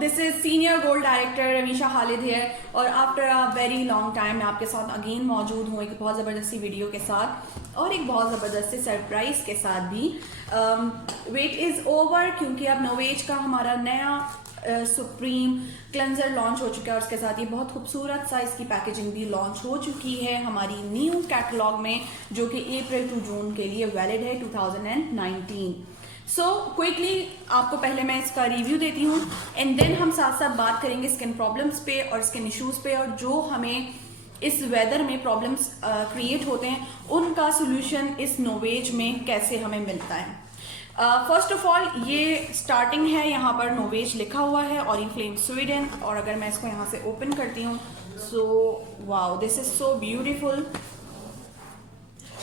This is senior gold director Ramisha Khalid है और after a very long time मैं आपके साथ अगेन मौजूद हूँ एक बहुत ज़बरदस्ती वीडियो के साथ और एक बहुत ज़बरदस्ती सरप्राइज के साथ भी। वेट इज़ ओवर क्योंकि अब नोवेज का हमारा नया सुप्रीम क्लेंजर लॉन्च हो चुका है और उसके साथ ये बहुत खूबसूरत सा इसकी पैकेजिंग भी लॉन्च हो चुकी है हमारी न्यू कैटलॉग में, जो कि अप्रैल टू जून के लिए वैलिड है 2019। सो क्विकली आपको पहले मैं इसका रिव्यू देती हूँ एंड देन हम साथ साथ बात करेंगे स्किन प्रॉब्लम्स पे और स्किन इश्यूज पे और जो हमें इस वेदर में प्रॉब्लम्स क्रिएट होते हैं उनका सोल्यूशन इस नोवेज में कैसे हमें मिलता है। फर्स्ट ऑफ ऑल ये स्टार्टिंग है, यहाँ पर नोवेज लिखा हुआ है ऑरिफ्लेम स्वीडन, और अगर मैं इसको यहाँ से ओपन करती हूँ so wow this is so beautiful.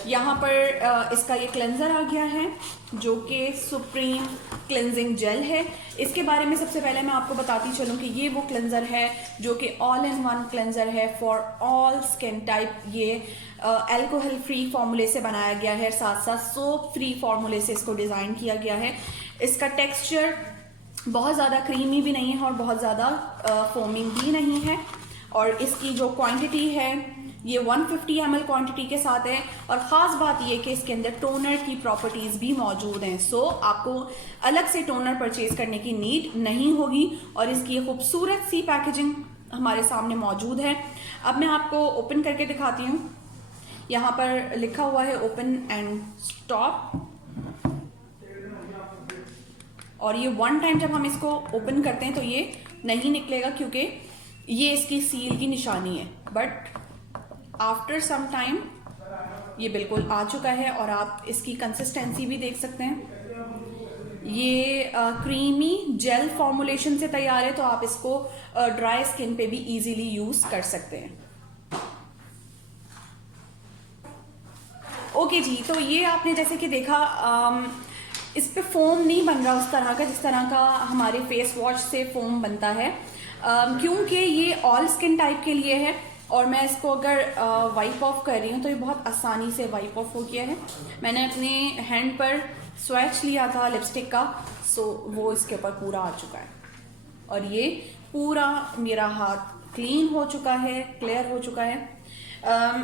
यहाँ पर इसका ये क्लेंजर आ गया है जो कि सुप्रीम क्लेंजिंग जेल है। इसके बारे में सबसे पहले मैं आपको बताती चलूँ कि ये वो क्लेंजर है जो कि ऑल इन वन क्लेंजर है फॉर ऑल स्किन टाइप। ये अल्कोहल फ्री फॉर्मूले से बनाया गया है, साथ साथ सोप फ्री फॉर्मूले से इसको डिज़ाइन किया गया है। इसका टेक्सचर बहुत ज़्यादा क्रीमी भी नहीं है और बहुत ज़्यादा फोमिंग भी नहीं है, और इसकी जो क्वांटिटी है ये 150 ml क्वांटिटी के साथ है। और ख़ास बात ये कि इसके अंदर टोनर की प्रॉपर्टीज़ भी मौजूद हैं, सो आपको अलग से टोनर परचेज करने की नीड नहीं होगी। और इसकी ये खूबसूरत सी पैकेजिंग हमारे सामने मौजूद है। अब मैं आपको ओपन करके दिखाती हूँ। यहाँ पर लिखा हुआ है ओपन एंड स्टॉप, और ये वन टाइम जब हम इसको ओपन करते हैं तो ये नहीं निकलेगा क्योंकि ये इसकी सील की निशानी है, बट आफ्टर सम टाइम ये बिल्कुल आ चुका है और आप इसकी कंसिस्टेंसी भी देख सकते हैं। ये क्रीमी जेल फॉर्मुलेशन से तैयार है, तो आप इसको ड्राई स्किन पे भी इजीली यूज कर सकते हैं। ओके जी, तो ये आपने जैसे कि देखा इस पे फोम नहीं बन रहा उस तरह का जिस तरह का हमारे फेस वॉश से फोम बनता है, क्योंकि ये ऑल स्किन टाइप के लिए है। और मैं इसको अगर वाइप ऑफ कर रही हूँ तो ये बहुत आसानी से वाइप ऑफ हो गया है। मैंने अपने हैंड पर स्वैच लिया था लिपस्टिक का, सो वो इसके ऊपर पूरा आ चुका है और ये पूरा मेरा हाथ क्लीन हो चुका है, क्लियर हो चुका है।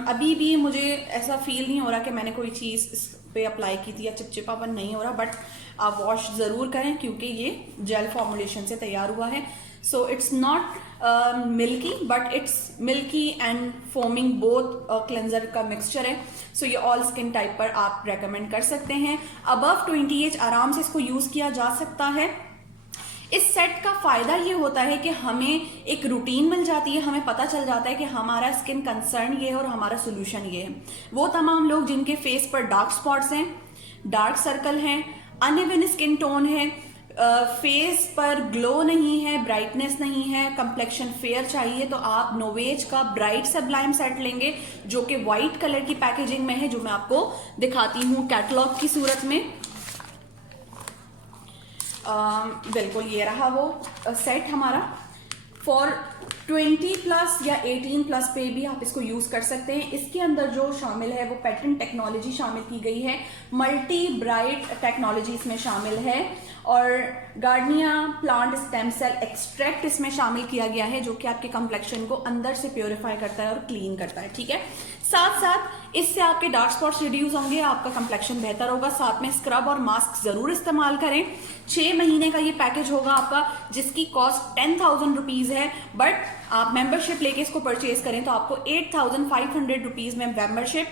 अभी भी मुझे ऐसा फील नहीं हो रहा कि मैंने कोई चीज़ इस पे अप्लाई की थी या चिपचिपापन नहीं हो रहा, बट आप वॉश ज़रूर करें क्योंकि ये जेल फॉर्मुलेशन से तैयार हुआ है। So it's not milky but it's milky and foaming both cleanser का मिक्सचर है। सो ये ऑल स्किन टाइप पर आप रेकमेंड कर सकते हैं। अबव 20 एज आराम से इसको यूज़ किया जा सकता है। इस सेट का फायदा ये होता है कि हमें एक रूटीन मिल जाती है, हमें पता चल जाता है कि हमारा स्किन कंसर्न ये है और हमारा सोल्यूशन ये है। वो तमाम लोग जिनके फेस पर डार्क स्पॉट्स हैं, डार्क सर्कल हैं, अनइवन स्किन टोन है, फेस पर ग्लो नहीं है, ब्राइटनेस नहीं है, कंप्लेक्शन फेयर चाहिए, तो आप नोवेज का ब्राइट सब्लाइम सेट लेंगे जो कि व्हाइट कलर की पैकेजिंग में है, जो मैं आपको दिखाती हूँ कैटलॉग की सूरत में। बिल्कुल ये रहा वो सेट हमारा। फॉर 20 प्लस या 18 प्लस पे भी आप इसको यूज कर सकते हैं। इसके अंदर जो शामिल है वो पैटर्न टेक्नोलॉजी शामिल की गई है, मल्टी ब्राइट टेक्नोलॉजी इसमें शामिल है, और गार्निया प्लांट स्टेम सेल एक्सट्रैक्ट इसमें शामिल किया गया है जो कि आपके कम्प्लेक्शन को अंदर से प्योरीफाई करता है और क्लीन करता है। ठीक है, साथ साथ इससे आपके डार्क स्पॉट्स रिड्यूस होंगे, आपका कम्प्लेक्शन बेहतर होगा। साथ में स्क्रब और मास्क जरूर इस्तेमाल करें। 6 महीने का ये पैकेज होगा आपका, जिसकी कॉस्ट 10,000 रुपीज है, बट आप मेंबरशिप लेके इसको परचेज करें तो आपको 8,500 रुपीज में मेंबरशिप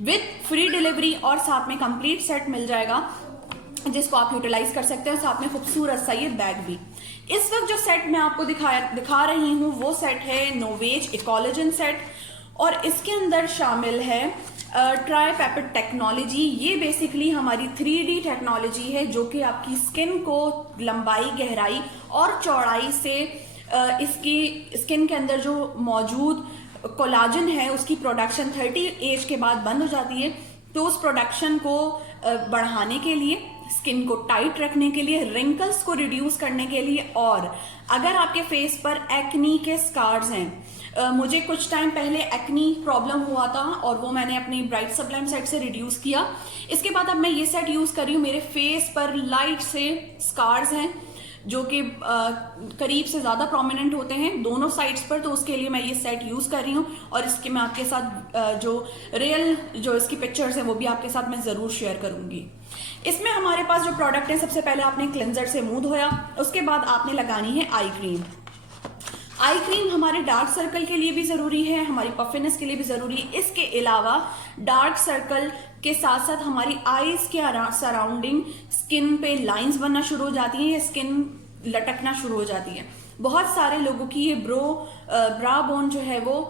विद फ्री डिलीवरी और साथ में कंप्लीट सेट मिल जाएगा जिसको आप यूटिलाइज कर सकते हैं, साथ में खूबसूरत सा ये बैग भी। इस वक्त जो सेट मैं आपको दिखा रही हूँ वो सेट है नोवेज इकोलॉजन सेट, और इसके अंदर शामिल है ट्राईपेपेड टेक्नोलॉजी। ये बेसिकली हमारी 3D टेक्नोलॉजी है जो कि आपकी स्किन को लंबाई, गहराई और चौड़ाई से इसकी स्किन के अंदर जो मौजूद कोलाजन है उसकी प्रोडक्शन 30 एज के बाद बंद हो जाती है, तो उस प्रोडक्शन को बढ़ाने के लिए, स्किन को टाइट रखने के लिए, रिंकल्स को रिड्यूस करने के लिए, और अगर आपके फेस पर एक्नी के स्कार्स हैं, मुझे कुछ टाइम पहले एक्नी प्रॉब्लम हुआ था और वो मैंने अपनी ब्राइट सब्लाइम सेट से रिड्यूस किया। इसके बाद अब मैं ये सेट यूज कर रही हूँ, मेरे फेस पर लाइट से स्कार्स हैं जो कि करीब से ज़्यादा प्रोमिनेंट होते हैं दोनों साइड्स पर, तो उसके लिए मैं ये सेट यूज़ कर रही हूँ। और इसके मैं आपके साथ जो रियल जो इसकी पिक्चर्स हैं वो भी आपके साथ मैं ज़रूर शेयर करूँगी। इसमें हमारे पास जो प्रोडक्ट है, सबसे पहले आपने क्लेंजर से मुंह धोया, उसके बाद आपने लगानी है आई क्रीम। आई क्रीम हमारे डार्क सर्कल के लिए भी ज़रूरी है, हमारी पफिनेस के लिए भी ज़रूरी है। इसके अलावा डार्क सर्कल के साथ साथ हमारी आईज के सराउंडिंग स्किन पे लाइंस बनना शुरू हो जाती हैं, या स्किन लटकना शुरू हो जाती है। बहुत सारे लोगों की ये ब्रा बोन जो है वो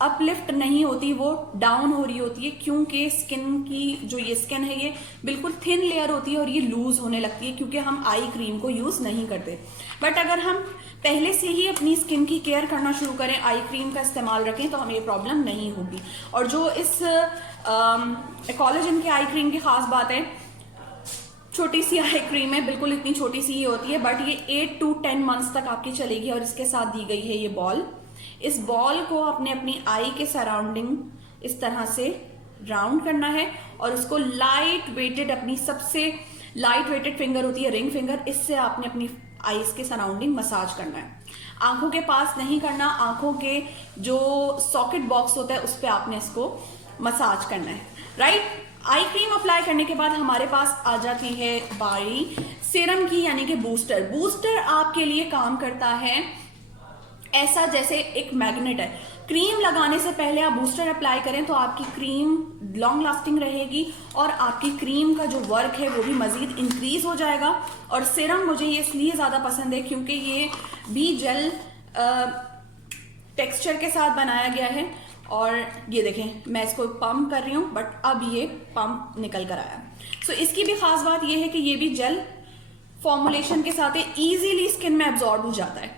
अपलिफ्ट नहीं होती, वो डाउन हो रही होती है, क्योंकि स्किन की जो ये स्किन है ये बिल्कुल थिन लेयर होती है और ये लूज होने लगती है, क्योंकि हम आई क्रीम को यूज नहीं करते। बट अगर हम पहले से ही अपनी स्किन की केयर करना शुरू करें, आई क्रीम का इस्तेमाल रखें, तो हमें ये प्रॉब्लम नहीं होगी। और जो इस कोलेजन के आई क्रीम की खास बात है, छोटी सी आई क्रीम है, बिल्कुल इतनी छोटी सी ही होती है, बट ये 8 to 10 मंथ्स तक आपकी चलेगी। और इसके साथ दी गई है ये बॉल। इस बॉल को अपनी आई के सराउंडिंग इस तरह से राउंड करना है और उसको लाइट वेटेड, अपनी सबसे लाइट वेटेड फिंगर होती है रिंग फिंगर, इससे आपने अपनी आईज के सराउंडिंग मसाज करना है। आंखों के पास नहीं करना, आंखों के जो सॉकेट बॉक्स होता है उस पर आपने इसको मसाज करना है, राइट। आई क्रीम अप्लाई करने के बाद हमारे पास आ जाती है बारी सीरम की, यानी कि बूस्टर। बूस्टर आपके लिए काम करता है ऐसा जैसे एक मैग्नेट है। क्रीम लगाने से पहले आप बूस्टर अप्लाई करें तो आपकी क्रीम लॉन्ग लास्टिंग रहेगी और आपकी क्रीम का जो वर्क है वो भी मजीद इंक्रीज हो जाएगा। और सीरम मुझे ये इसलिए ज़्यादा पसंद है क्योंकि ये भी जेल टेक्सचर के साथ बनाया गया है। और ये देखें, मैं इसको पंप कर रही हूँ, बट अब ये पंप निकल कर आया। सो इसकी भी खास बात ये है कि ये भी जेल फॉर्मुलेशन के साथ इजीली स्किन में एब्जॉर्ब हो जाता है।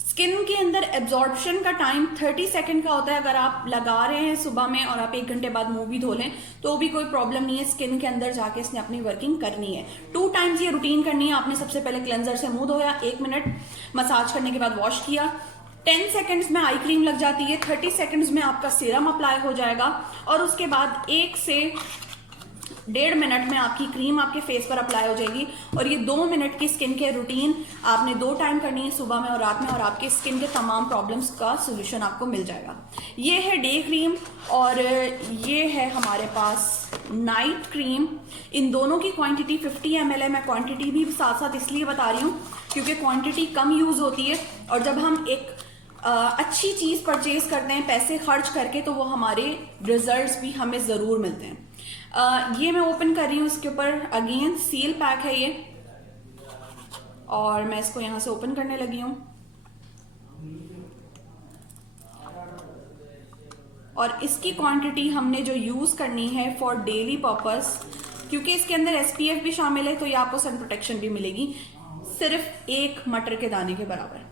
स्किन के अंदर एब्जॉर्प्शन का टाइम 30 सेकंड का होता है। अगर आप लगा रहे हैं सुबह में और आप 1 घंटे बाद मुंह भी धो लें तो भी कोई प्रॉब्लम नहीं है, स्किन के अंदर जाके इसने अपनी वर्किंग करनी है। 2 टाइम्स ये रूटीन करनी है। आपने सबसे पहले क्लेंजर से मुंह धोया, 1 मिनट मसाज करने के बाद वॉश किया, 10 सेकंड्स में आई क्रीम लग जाती है, 30 सेकंड्स में आपका सीरम अप्लाई हो जाएगा और उसके बाद 1 से 1.5 मिनट में आपकी क्रीम आपके फेस पर अप्लाई हो जाएगी। और ये 2 मिनट की स्किन केयर रूटीन आपने 2 टाइम करनी है, सुबह में और रात में, और आपके स्किन के तमाम प्रॉब्लम्स का सोल्यूशन आपको मिल जाएगा। ये है डे क्रीम और ये है हमारे पास नाइट क्रीम। इन दोनों की क्वांटिटी 50 ml है। मैं क्वांटिटी भी साथ साथ इसलिए बता रही हूँ क्योंकि क्वांटिटी कम यूज होती है और जब हम एक अच्छी चीज परचेज करते हैं पैसे खर्च करके तो वो हमारे रिजल्ट्स भी हमें जरूर मिलते हैं। ये मैं ओपन कर रही हूँ, इसके ऊपर अगेन सील पैक है ये, और मैं इसको यहां से ओपन करने लगी हूं। और इसकी क्वांटिटी हमने जो यूज करनी है फॉर डेली पर्पस, क्योंकि इसके अंदर SPF भी शामिल है तो ये आपको सन प्रोटेक्शन भी मिलेगी, सिर्फ 1 मटर के दाने के बराबर।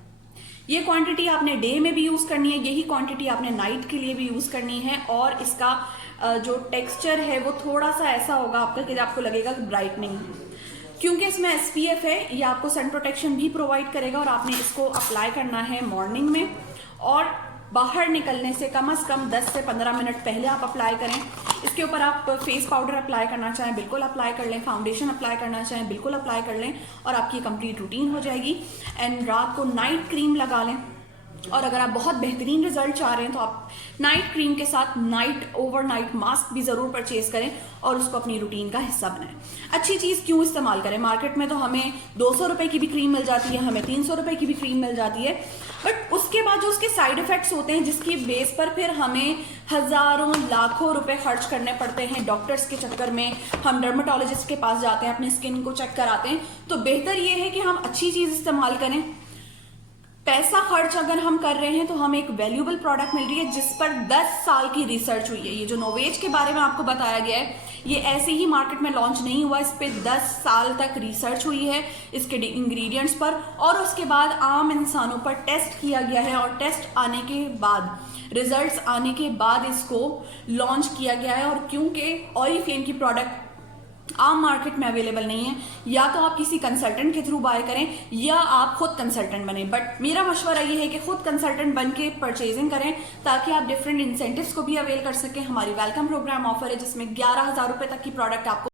ये क्वांटिटी आपने डे में भी यूज करनी है, यही क्वांटिटी आपने नाइट के लिए भी यूज करनी है। और इसका जो टेक्सचर है वो थोड़ा सा ऐसा होगा आपका कि आपको लगेगा कि ब्राइटनिंग, क्योंकि इसमें SPF है, ये आपको सन प्रोटेक्शन भी प्रोवाइड करेगा। और आपने इसको अप्लाई करना है मॉर्निंग में और बाहर निकलने से कम 10 से 15 मिनट पहले आप अप्लाई करें। इसके ऊपर आप फेस पाउडर अप्लाई करना चाहें बिल्कुल अप्लाई कर लें, फाउंडेशन अप्लाई करना चाहें बिल्कुल अप्लाई कर लें और आपकी कंप्लीट रूटीन हो जाएगी। एंड रात को नाइट क्रीम लगा लें। और अगर आप बहुत बेहतरीन रिजल्ट चाह रहे हैं तो आप नाइट क्रीम के साथ ओवरनाइट मास्क भी जरूर परचेज करें और उसको अपनी रूटीन का हिस्सा बनाएं। अच्छी चीज क्यों इस्तेमाल करें, मार्केट में तो हमें 200 रुपए की भी क्रीम मिल जाती है, हमें 300 रुपए की भी क्रीम मिल जाती है, बट उसके बाद जो उसके साइड इफेक्ट्स होते हैं जिसकी बेस पर फिर हमें हजारों लाखों रुपए खर्च करने पड़ते हैं डॉक्टर्स के चक्कर में। हम डर्मेटोलॉजिस्ट के पास जाते हैं, अपने स्किन को चेक कराते हैं। तो बेहतर ये है कि हम अच्छी चीज इस्तेमाल करें। पैसा खर्च अगर हम कर रहे हैं तो हमें एक वैल्यूएबल प्रोडक्ट मिल रही है जिस पर 10 साल की रिसर्च हुई है। ये जो नोवेज के बारे में आपको बताया गया है ये ऐसे ही मार्केट में लॉन्च नहीं हुआ, इस पे 10 साल तक रिसर्च हुई है इसके इंग्रेडिएंट्स पर, और उसके बाद आम इंसानों पर टेस्ट किया गया है और टेस्ट आने के बाद, रिजल्ट्स आने के बाद इसको लॉन्च किया गया है। और क्योंकि ऑरिफ्लेम की प्रोडक्ट आम मार्केट में अवेलेबल नहीं है, या तो आप किसी कंसल्टेंट के थ्रू बाय करें या आप खुद कंसल्टेंट बने। बट मेरा मशवरा ये है कि खुद कंसल्टेंट बन के परचेजिंग करें ताकि आप डिफरेंट इंसेंटिव्स को भी अवेल कर सकें। हमारी वेलकम प्रोग्राम ऑफर है जिसमें 11,000 रुपए तक की प्रोडक्ट आपको